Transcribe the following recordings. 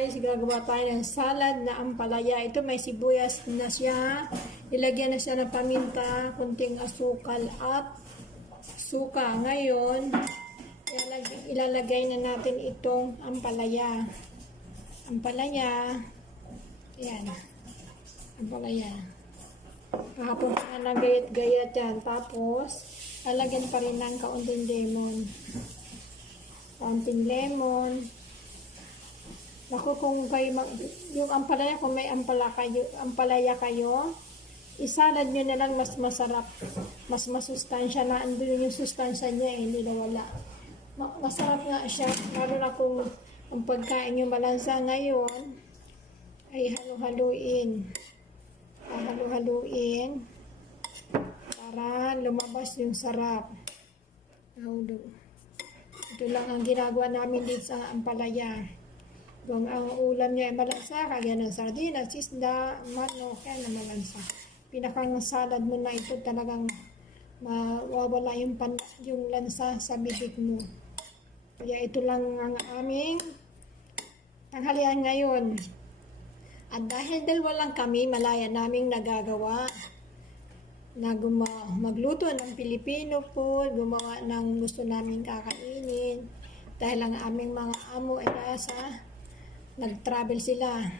guys, gagawa tayo ng salad na ampalaya. Ito may sibuyas na siya. Ilagyan na siya ng paminta, kunting asukal at suka. Ngayon, ilalagay na natin itong ampalaya. Ampalaya. Ayan. Ampalaya. Kahapon pa na gayat-gayat yan. Tapos, lalagyan pa rin ng kaunting lemon. Kaunting lemon. Naku, kung kayo, yung ampalaya, kung may ampalaya kayo, isalad nyo na lang, mas masarap. Mas masustansya na. Andun yung sustansya niya hindi nawala. Masarap nga siya. Lalo na kung ang pagkain nyo malansa ngayon, ay halu-haluin. Halu-haluin para lumabas yung sarap. Ito lang ang ginagawa namin dito sa ampalaya. Kung ang ulam niya ay malansa, kagaya ng sardinas, isda, manok, yan na malansa. Pinakang salad mo na ito talagang mawawala yung lansa sa bibig mo. Kaya ito lang ang aming tanghalian ngayon. At dahil dalawa lang kami, malaya naming nagagawa na magluto ng Pilipino food, gumawa ng gusto naming kakainin. Dahil ang aming mga amo ay nag-travel sila.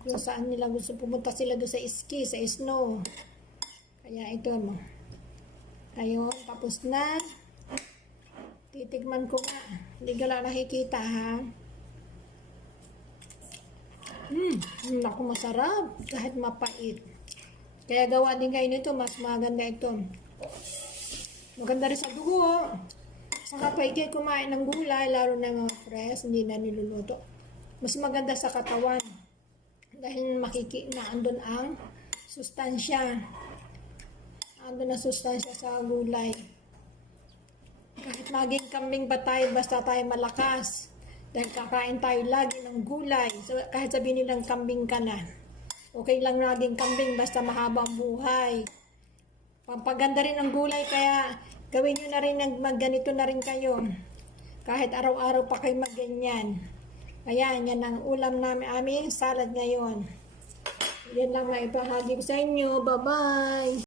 Kung saan nila gusto pumunta sila doon sa ski, sa snow. Kaya ito mo. Ayun, tapos na. Titigman ko nga. Hindi ka lang nakikita, ha? Naku, masarap. Kahit mapait. Kaya gawa din kayo nito, mas maganda ito. Maganda rin sa dugo. Saka pa ikay kumain ng gulay, lalo na mga fresh, hindi na niluluto. Mas maganda sa katawan. Dahil andun ang sustansya. Andun ang sustansya sa gulay. Kahit maging kambing ba tayo, basta tayo malakas. Dahil kakain tayo lagi ng gulay. So, kahit sabihin nilang kambing ka na. Okay lang naging kambing, basta mahabang buhay. Pampaganda rin ang gulay, kaya gawin nyo na rin, magganito na rin kayo. Kahit araw-araw pa kayo magganyan. Ayan, yan ang ulam namin, aming salad ngayon. Yan lang maipahagi ko sa inyo. Bye-bye!